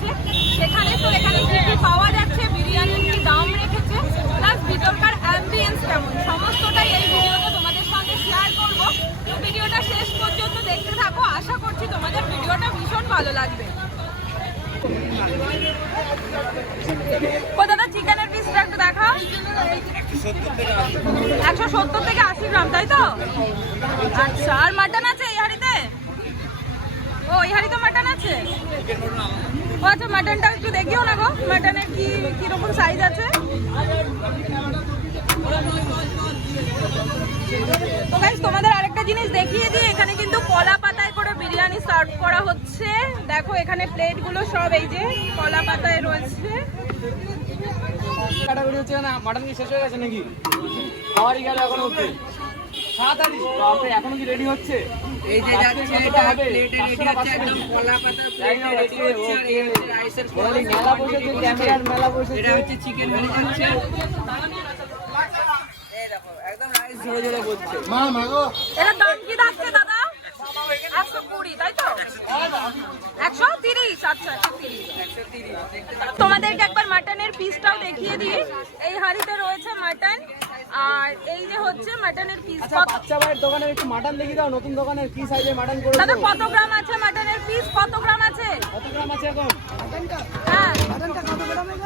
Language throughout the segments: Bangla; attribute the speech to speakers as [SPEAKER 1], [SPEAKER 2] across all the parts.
[SPEAKER 1] হয়েছে সেখানে তো এখানে কি কি পাওয়া যাচ্ছে, বিরিয়ানির কি দাম রেখেছে প্লাস ভিতরকার অ্যাম্বিয়েন্স কেমন? সমস্তটাই এই ভিডিওতে তোমাদের সঙ্গে শেয়ার করব। তো ভিডিওটা শেষ পর্যন্ত দেখতে থাকো। আশা করছি তোমাদের ভিডিওটা ভীষণ ভালো লাগবে। ও চিকেনের পিসটা একটু দেখাও। একশো সত্তর থেকে আশি গ্রাম, তাই তো? আচ্ছা আর মাটন আছে? ও এই হাড়িতে মাটন আছে? ও আচ্ছা মাটনটা একটু দেখিও না গো মাটনের কি, কীরকম সাইজ আছে? তো গাইস তোমাদের আরেকটা জিনিস দেখিয়ে দিই, এখানে কিন্তু কলা পাতায় করে বিরিয়ানি সার্ভ করা হচ্ছে। দেখো, এখানে প্লেটগুলো সব, এই যে কলা পাতায় রয়েছে।
[SPEAKER 2] কাটাকুটি হচ্ছে না মাটন কি শেষ হয়ে গেছে নাকি? খাওয়ারই গেল এখন তাড়াতাড়ি। বাপরে এখনও কি রেডি হচ্ছে?
[SPEAKER 3] এই যে যাচ্ছে এটা প্লেটে রেডি হচ্ছে একদম কলা পাতা প্লেটে রেডি হচ্ছে আর এই হচ্ছে রাইসের
[SPEAKER 2] বলি মেলা বসেছে ক্যামেরার মেলা বসেছে।
[SPEAKER 3] এটা হচ্ছে চিকেন যাচ্ছে। এই দেখো একদম রাইস ঝরে ঝরে পড়ছে
[SPEAKER 1] দাম কি থাকছে দাদা একশো কুড়ি তাই তো একশো তিরিশ আচ্ছা একশো তিরিশ। তোমাদেরকে একবার মাটনের পিসটাও দেখিয়ে দিই। এই হাঁড়িতে রয়েছে মাটন আর এই যে হচ্ছে মাটনের পিস
[SPEAKER 2] আচ্ছা বাচ্চা ভাইয়ের দোকানের একটু মাটন দেখিয়ে দাও নতুন দোকানের কি সাইজে মাটন করেছ
[SPEAKER 1] দাদা কত গ্রাম আছে মাটনের পিস কত গ্রাম আছে?
[SPEAKER 2] কত গ্রাম আছে এখন?
[SPEAKER 1] হ্যাঁ।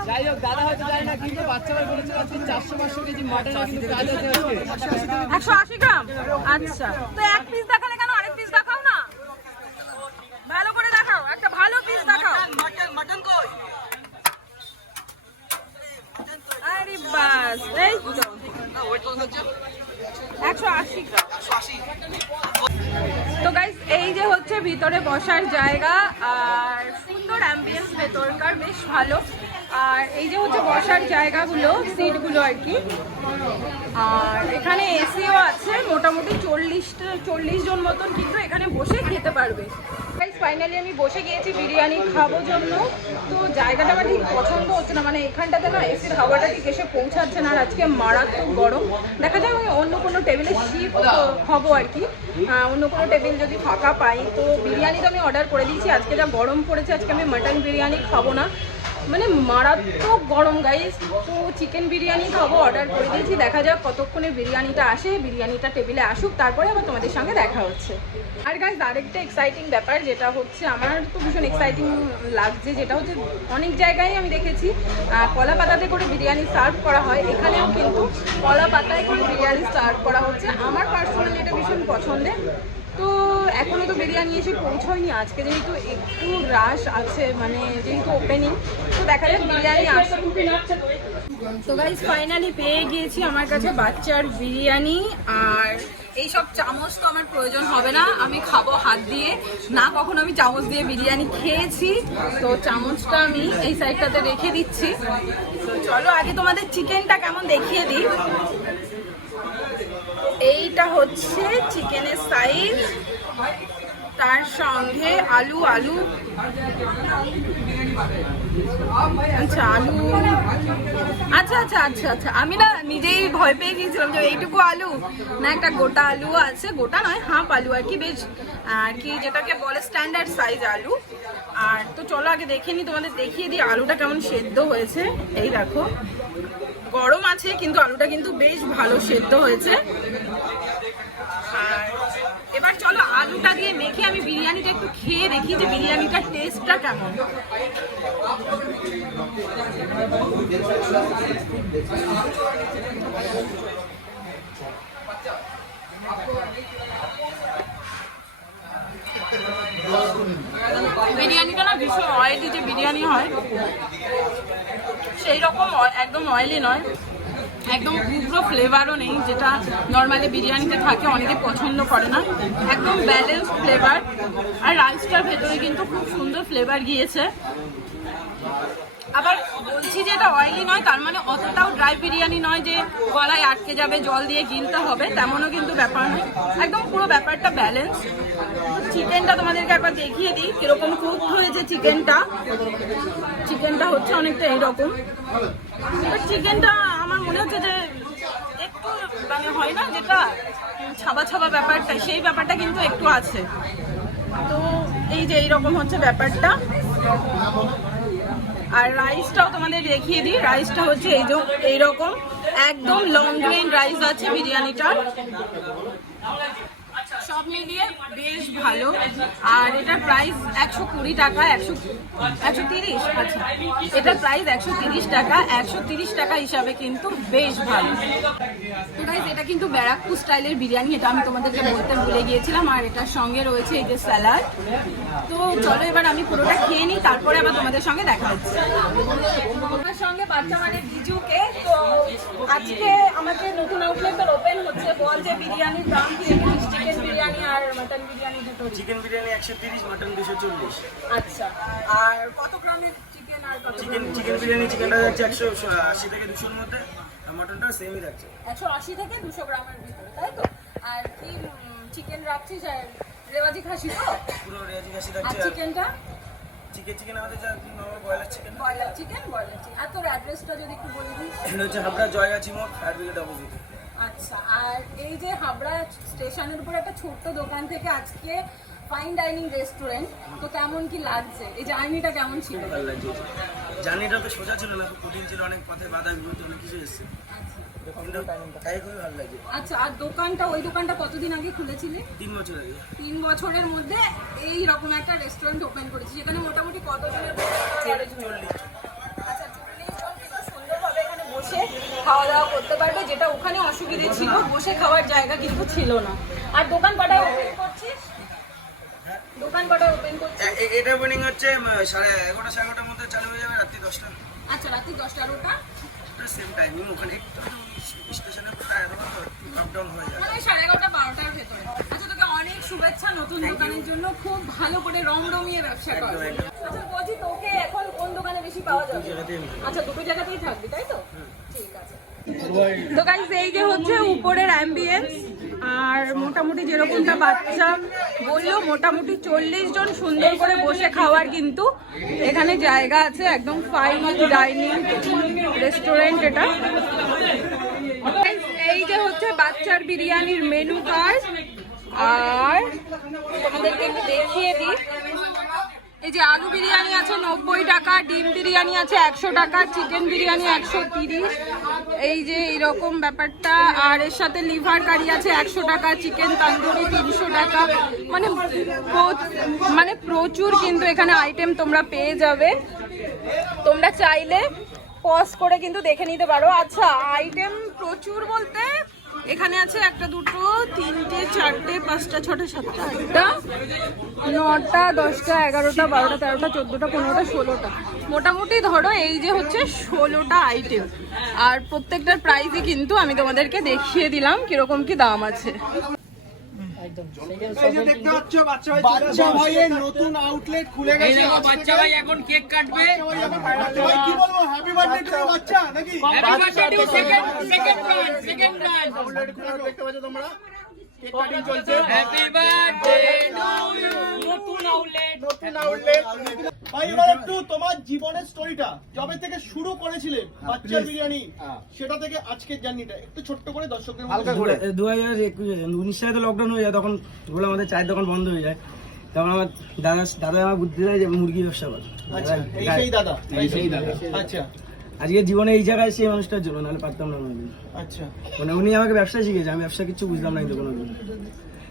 [SPEAKER 2] যাই হোক দাদা হয়তো জানি না কিন্তু বাচ্চা ভাই বলেছে আজকে চারশো পাঁচশো কেজি মাটন কিন্তু কাজ আছে আজকে।
[SPEAKER 1] একশো আশি গ্রাম? আচ্ছা। তো এক পিস দেখালে কেন আরেক পিস দেখাও না ভালো করে দেখাও একটা ভালো পিস দেখাও
[SPEAKER 3] মটন কই
[SPEAKER 1] আরে বাস এই একশো আশি তো গাইস এই যে হচ্ছে ভিতরে বসার জায়গা, আর সুন্দর অ্যাম্বিয়েন্স ভেতরকার, বেশ ভালো। আর এই যে হচ্ছে বসার জায়গাগুলো, সিটগুলো আর কি। আর এখানে এসিও আছে, মোটামুটি চল্লিশটা, চল্লিশ জন মতন কিন্তু এখানে বসে খেতে পারবে। ফাইনালি আমি বসে গিয়েছি, বিরিয়ানি খাব জন্য। তো জায়গাটা আমার ঠিক পছন্দ হচ্ছে না মানে এখানটাতে না এসির হাওয়াটা ঠিক এসে পৌঁছাচ্ছে না, আর আজকে মারাত্মক গরম। দেখা যায় আমি অন্য কোনো টেবিলে শিফট হব আর কি। অন্য কোনো টেবিল যদি ফাঁকা পাই, তো বিরিয়ানি তো আমি অর্ডার করে দিয়েছি, আজকে যা গরম পড়েছে, আজকে আমি মাটন বিরিয়ানি খাব না। মানে মারাত্মক গরম গাইস তো চিকেন বিরিয়ানি খাব অর্ডার করে দিয়েছি। দেখা যাক কতক্ষণে বিরিয়ানিটা আসে। বিরিয়ানিটা টেবিলে আসুক, তারপরে আবার তোমাদের সঙ্গে দেখা হচ্ছে। আর গাইস আরেকটা এক্সাইটিং ব্যাপার, যেটা হচ্ছে আমার তো ভীষণ এক্সাইটিং লাগছে, যেটা হচ্ছে অনেক জায়গায় আমি দেখেছি কলা পাতাতে করে বিরিয়ানি সার্ভ করা হয়। এখানেও কিন্তু কলা পাতায় করে বিরিয়ানি সার্ভ করা হচ্ছে। আমার পার্সোনালি এটা ভীষণ পছন্দের। তো এখনও তো বিরিয়ানি এসে পৌঁছয়নি। আজকে যেহেতু একটু রাশ আছে মানে যেহেতু ওপেনিং তো দেখা যাক বিরিয়ানি আসছে তো গাইজ ফাইনালি পেয়ে গিয়েছি আমার কাছে বাচ্চার বিরিয়ানি আর এই সব চামচ তো আমার প্রয়োজন হবে না। আমি খাব হাত দিয়ে। না কখনো আমি চামচ দিয়ে বিরিয়ানি খেয়েছি। তো চামচটা আমি এই সাইডটাতে রেখে দিচ্ছি। চলো আগে তোমাদের চিকেনটা কেমন দেখিয়ে দিই। এইটা হচ্ছে চিকেনের সাইজ তার সঙ্গে আলু আলু আচ্ছা আলু আচ্ছা আচ্ছা আচ্ছা আচ্ছা আমি না নিজেই ভয় পেয়ে গিয়েছিলাম যে এইটুকু আলু, না একটা গোটা আলু আছে, গোটা নয়, হাফ আলু আর কি, বেশ, আর কি যেটাকে বলে স্ট্যান্ডার্ড সাইজ আলু। আর তো চলো আগে দেখে নি, তোমাদের দেখিয়ে দিই আলুটা কেমন সেদ্ধ হয়েছে। এই দেখো, গরম আছে, কিন্তু আলুটা কিন্তু বেশ ভালো সেদ্ধ হয়েছে আর এবার চলো আলুটা দিয়ে মেখে আমি বিরিয়ানিটা একটু খেয়ে দেখি যে বিরিয়ানিটার টেস্টটা কেমন। বিরিয়ানিটা না ভীষণ অয়েলি যে বিরিয়ানি হয় সেই রকম একদম অয়েলি নয়। একদম উগ্র ফ্লেভারও নেই, যেটা নর্মালি বিরিয়ানিতে থাকে, অনেকে পছন্দ করে না। একদম ব্যালেন্স ফ্লেভার আর রাইসটার ভেতরে কিন্তু খুব সুন্দর ফ্লেভার গিয়েছে। আবার বলছি যে এটা অয়েলি নয়, তার মানে অতটাও ড্রাই বিরিয়ানি নয় যে গলায় আটকে যাবে, জল দিয়ে গিলতে হবে, তেমনও কিন্তু ব্যাপার নয়। একদম পুরো ব্যাপারটা ব্যালেন্স চিকেনটা তোমাদেরকে একবার দেখিয়ে দিই, কীরকম কুক হয়েছে চিকেনটা। চিকেনটা হচ্ছে অনেকটা এইরকম। চিকেনটা আমার মনে হচ্ছে যে একটু দোকানে হয় না, যেটা ছাবা ছাবা ব্যাপারটা, সেই ব্যাপারটা কিন্তু একটু আছে। তো এই যে এইরকম হচ্ছে ব্যাপারটা। আর রাইসটাও তোমাদের দেখিয়ে দিই। রাইসটা হচ্ছে এই যে এইরকম। একদম লং গ্রেন রাইস আছে বিরিয়ানিটার। সব মিলিয়ে বেশ ভালো। আর এটার প্রাইস একশো কুড়ি টাকা, একশো একশো তিরিশ আচ্ছা। এটার প্রাইস একশো তিরিশ টাকা, একশো তিরিশ টাকা হিসাবে কিন্তু বেশ ভালো। এটা কিন্তু ব্যারাকপুর স্টাইলের বিরিয়ানি, এটা আমি তোমাদেরকে বলতে ভুলে গিয়েছিলাম, আর এটার সঙ্গে রয়েছে এই যে স্যালাড তো চলো এবার আমি পুরোটা খেয়ে নিই, তারপরে আবার তোমাদের সঙ্গে দেখা হচ্ছে। আমার সঙ্গে বাচ্চা মানে বিজুকে তো আজকে আমাদের নতুন আউটলেট ওপেন হচ্ছে, বল যে বিরিয়ানির দাম চিকেন বিরিয়ানি আর মাটন বিরিয়ানি দুটোরই
[SPEAKER 4] চিকেন বিরিয়ানি একশো তিরিশ মাটন দুশো চল্লিশ।
[SPEAKER 1] আচ্ছা। আর কত গ্রামের চিকেন আর কত
[SPEAKER 4] চিকেন চিকেন বিরিয়ানি চিকেনটা যাচ্ছে একশো আশি থেকে দুশোর মধ্যে মাটনটা সেমই যাচ্ছে।
[SPEAKER 1] একশো আশি থেকে দুশো গ্রামের ভিতরে তাই তো? আর কি চিকেন রাখছিস? আর রেওয়াজি খাসি তো?
[SPEAKER 4] পুরো রেয়াজি খাসি থাকছে আর
[SPEAKER 1] চিকেনটা
[SPEAKER 4] চিকেন চিকেন আমাদের যা normal broiler chicken
[SPEAKER 1] broiler chicken broiler chicken আর তোর অ্যাড্রেসটা যদি একটু বলে দিস।
[SPEAKER 4] এটা হচ্ছে হাবড়া জয়গাছি মোড় ব্রিগেড অপোজিট
[SPEAKER 1] আচ্ছা আর এই যে হাবড়া স্টেশনের উপর একটা ছোট্ট দোকান থেকে আজকে ফাইন ডাইনিং রেস্টুরেন্ট তো কেমন কি লাগছে? এই জার্নিটা কেমন ছিল?
[SPEAKER 4] জার্নিটা তো সোজা ছিল না খুব কঠিন ছিল অনেক পথে বাধা বিপত্তি অনেক কিছু এসছে। ভালো
[SPEAKER 1] আচ্ছা আর দোকানটা ওই দোকানটা কতদিন আগে খুলেছিলি?
[SPEAKER 4] তিন বছর আগে।
[SPEAKER 1] তিন বছরের মধ্যে এই রকম একটা রেস্টুরেন্ট ওপেন করেছি সেখানে মোটামুটি কতজনের আচ্ছা চল্লিশ জন কিন্তু সুন্দরভাবে এখানে বসে খাওয়া দাওয়া করতে পারবে যেটা ওখানে অসুবিধে ছিল বসে খাওয়ার জায়গা কিন্তু ছিল না। আর দোকান কটায় ওপেন করছিস? দোকান কটায় ওপেন করছিস?
[SPEAKER 4] এ- এটা ওপেনিং হচ্ছে সাড়ে এগারোটা সাড়ে এগারোটার মধ্যে চালু হয়ে যাবে রাত্রি দশটা
[SPEAKER 1] আচ্ছা রাত্রি দশটা ওটা
[SPEAKER 4] সেম টাইমিং ওখানে একটু স্টেশনে আপ ডাউন হয়ে যাবে।
[SPEAKER 1] মানে সাড়ে এগারোটা বারোটার ভেতরে। আচ্ছা তোকে অনেক শুভেচ্ছা নতুন দোকানের জন্য। খুব ভালো করে ব্যবসা আচ্ছা বলছি তোকে এখন কোন দোকানে বেশি পাওয়া যাবে? আচ্ছা দুটো জায়গাতেই থাকবি তাই তো? তো গাইস এই যে হচ্ছে উপরের অ্যাম্বিয়েন্স আর মোটামুটি যেরকমটা বাচ্চা বলল, মোটামুটি চল্লিশ জন সুন্দর করে বসে খাওয়ার কিন্তু এখানে জায়গা আছে, একদম ফাইন ডাইনিং রেস্টুরেন্ট এটা। এই যে হচ্ছে বাচ্চার বিরিয়ানির মেনু কার্ড আর তোমাদেরকে দেখিয়ে দিই। এই যে আলু বিরিয়ানি আছে নব্বই টাকা, ডিম বিরিয়ানি আছে একশো টাকা, চিকেন বিরিয়ানি একশো তিরিশ। এই যে এইরকম ব্যাপারটা। আর এর সাথে লিভার কারি আছে একশো টাকা, চিকেন তান্দুরি তিনশো টাকা। মানে মানে প্রচুর কিন্তু এখানে আইটেম তোমরা পেয়ে যাবে। তোমরা চাইলে পজ করে কিন্তু দেখে নিতে পারো। আচ্ছা আইটেম প্রচুর বলতে এখানে আছে একটা দুটো, তিনটে, চারটে, পাঁচটা, ছটা, সাতটা। আটটা নটা, দশটা, এগারোটা, বারোটা, তেরোটা, চোদ্দোটা, পনেরোটা, ষোলোটা। মোটামুটি ধরো এই যে হচ্ছে ষোলোটা আইটেম আর প্রত্যেকটার প্রাইসই কিন্তু আমি তোমাদেরকে দেখিয়ে দিলাম কীরকম কি দাম আছে।
[SPEAKER 5] বাচ্চা ভাইয়ের নতুন আউটলেট খুলে
[SPEAKER 3] এই দেখো বাচ্চা ভাই এখন কেক কাটবে।
[SPEAKER 5] বাচ্চা ভাই কি বলব হ্যাপি বার্থডে টু বাচ্চা নাকি?
[SPEAKER 3] Happy birthday to second second branch second branch
[SPEAKER 5] outlet খুলে দেখতে পাচ্ছ তোমরা? কেক কাটিং চলছে।
[SPEAKER 3] হ্যাপি বার্থডে টু ইউ নতুন আউটলেট
[SPEAKER 5] নতুন আউটলেট ভাই এবার একটু তোমার জীবনের স্টোরিটা যবে থেকে শুরু করেছিলে বাচ্চার বিরিয়ানি সেটা থেকে আজকের জার্নিটা একটু ছোট্ট করে দর্শকদের হালকা
[SPEAKER 4] দু হাজার একুশ উনিশ সালে তো লকডাউন হয়ে যায় তখন ওগুলো আমাদের চায়ের দোকান বন্ধ হয়ে যায়। তখন আমার দাদা দাদা আমার বুদ্ধি দেয় যে মুরগি ব্যবসা কর।
[SPEAKER 5] আচ্ছা এই সেই দাদা
[SPEAKER 4] এই সেই দাদা।
[SPEAKER 5] আচ্ছা।
[SPEAKER 4] আজকে জীবনে এই জায়গায় সেই মানুষটার জন্য নাহলে পারতাম না
[SPEAKER 5] আচ্ছা।
[SPEAKER 4] মানে উনি আমাকে ব্যবসা শিখেছে আমি ব্যবসা কিছু বুঝলাম না কিন্তু কোনোদিন।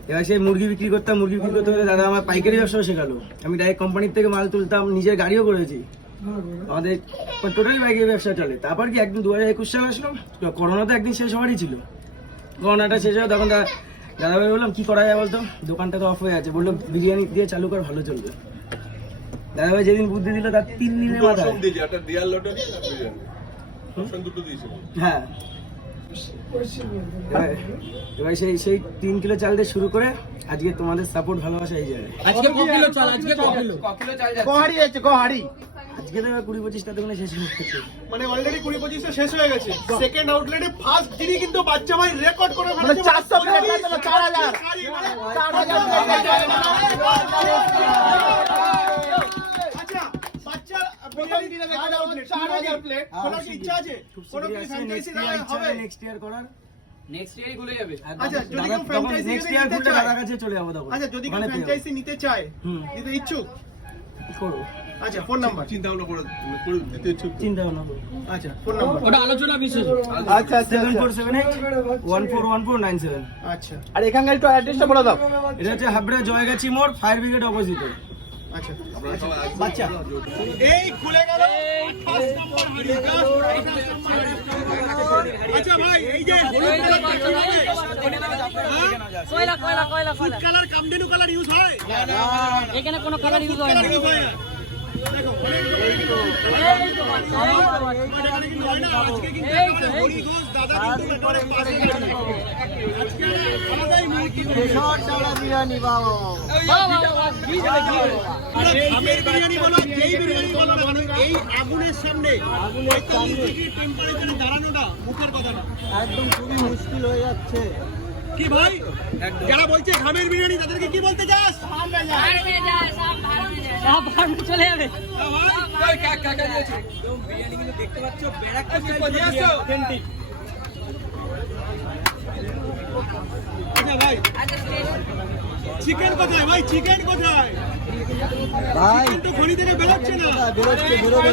[SPEAKER 4] এবার সেই মুরগি বিক্রি করতাম মুরগি বিক্রি করতে করতে দাদা আমার পাইকারি ব্যবসাও শেখালো। আমি ডাইরেক্ট কোম্পানির থেকে মাল তুলতাম নিজের গাড়িও করেছি। আমাদের টোটালি পাইকারি ব্যবসা চলে। তারপর কি একদিন দু হাজার একুশ সালে আসলাম করোনা তো একদিন শেষ হওয়ারই ছিল। করোনাটা শেষ হয় তখন দা- দাদাভাই বললাম কি করা যায় বলতো? দোকানটা তো অফ হয়ে আছে বলল বিরিয়ানি দিয়ে চালু কর ভালো চলবে। দাদাভাই যেদিন বুদ্ধি দিল তার তিন দিনের মাথায়। হ্যাঁ। এবার সেই সেই তিন কিলো চাল দিয়ে শুরু করে আজকে তোমাদের সাপোর্ট ভালোবাসা এই জায়গায়
[SPEAKER 3] আজকে ক কিলো চাল? আজকে ক কিলো?
[SPEAKER 5] কহারি আছে কহারি
[SPEAKER 4] আজকে তো কুড়ি পঁচিশটা দোকানে শেষ হয়ে গেছে।
[SPEAKER 5] মানে অলরেডি কুড়ি পঁচিশটা শেষ হয়ে গেছে। সেকেন্ড আউটলেটে ফার্স্ট দিনই কিন্তু বাচ্চা ভাই রেকর্ড করে ফেলেছে চারশো চার হাজার। চার আচ্ছা বাচ্চা বিরিয়ানি দিলে চার হাজার প্লেট খোলার কি ইচ্ছা আছে? কোনো কি ফ্র্যাঞ্চাইজি হবে?
[SPEAKER 4] নেক্সট ইয়ার করার।
[SPEAKER 2] নেক্সট ইয়ারই খুলে যাবে।
[SPEAKER 5] আচ্ছা, যদি কেউ
[SPEAKER 4] তখন নেক্সট ইয়ার খুললে দাদার কাছে চলে যাব তখন।
[SPEAKER 5] আচ্ছা যদি কেউ
[SPEAKER 4] ওখানে পেয়ে যাব।
[SPEAKER 5] ফ্র্যাঞ্চাইজি নিতে চায় নিতে ইচ্ছুক?
[SPEAKER 4] করব।
[SPEAKER 5] আচ্ছা ফোন নাম্বার
[SPEAKER 6] চিন্তা ভাবনা করে করে দিতে ইচ্ছুক
[SPEAKER 4] চিন্তা ভাবনা
[SPEAKER 5] আচ্ছা ফোন নাম্বার
[SPEAKER 2] ওটা আলোচনা বিশেষ।
[SPEAKER 5] আচ্ছা
[SPEAKER 4] seven four seven eight one four one four nine seven
[SPEAKER 5] আচ্ছা।
[SPEAKER 2] আর এখানকার একটু অ্যাড্রেসটা বলে দাও।
[SPEAKER 4] এটা হচ্ছে হাবড়া জয়গাছি মোড় ফায়ার ব্রিগেড অপোজিটে
[SPEAKER 5] আচ্ছা। বাচ্চা এই খুলে গেল। আচ্ছা ভাই এই যে
[SPEAKER 3] কয়লা কয়লা কয়লা
[SPEAKER 5] food colour Kamdhenu colour use হয়
[SPEAKER 3] এখানে কোনো কালার ইউজ হয়
[SPEAKER 5] ইউজ হয় না। দেখো আগুনের সামনে দাঁড়ানোটা মুখের কথা
[SPEAKER 4] একদম খুবই মুশকিল হয়ে যাচ্ছে
[SPEAKER 5] কি ভাই? যারা বলছে খামের বিরিয়ানি তাদেরকে কি বলতে চাস?
[SPEAKER 3] সব চলে যাবে।
[SPEAKER 5] আচ্ছা ভাই। চিকেন কোথায় ভাই? চিকেন কোথায়?
[SPEAKER 4] ভাই।
[SPEAKER 5] তো খনি থেকে বেরোচ্ছে না।
[SPEAKER 4] বেরোচ্ছে বেরোবে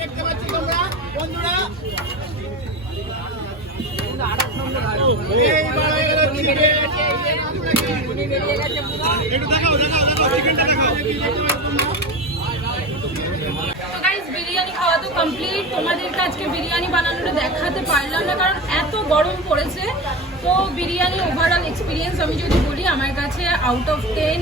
[SPEAKER 5] দেখতে পাচ্ছি তোমরা বন্ধুরা এইবার হয়ে গেল chicken। একটু দেখাও দেখাও দেখাও চিকেনটা দেখাও
[SPEAKER 1] তো গাইস বিরিয়ানি খাওয়া তো কমপ্লিট তোমাদেরকে আজকে বিরিয়ানি বানানোটা দেখাতে পারলাম না, কারণ এত গরম পড়েছে। তো বিরিয়ানি ওভারঅল এক্সপিরিয়েন্স আমি যদি বলি, আমার কাছে আউট অফ টেন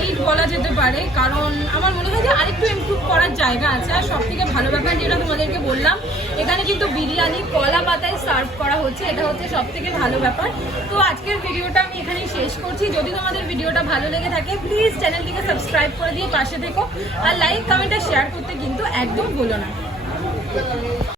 [SPEAKER 1] এইট বলা যেতে পারে, কারণ আমার মনে হয় যে আরেকটু ইমপ্রুভ করার জায়গা আছে, আর সব থেকে ভালো ব্যাপার যেটা তোমাদেরকে বললাম, এখানে কিন্তু বিরিয়ানি, কলা পাতায় সার্ভ করা হচ্ছে, এটা হচ্ছে সব থেকে ভালো ব্যাপার। তো আজকের ভিডিওটা আমি এখানেই শেষ করছি। যদি তোমাদের ভিডিওটা ভালো লেগে থাকে প্লিজ চ্যানেলটিকে সাবস্ক্রাইব করে দিয়ে পাশে থেকো, আর লাইক কমেন্ট আর শেয়ার করতে কিন্তু একদম ভুলো না।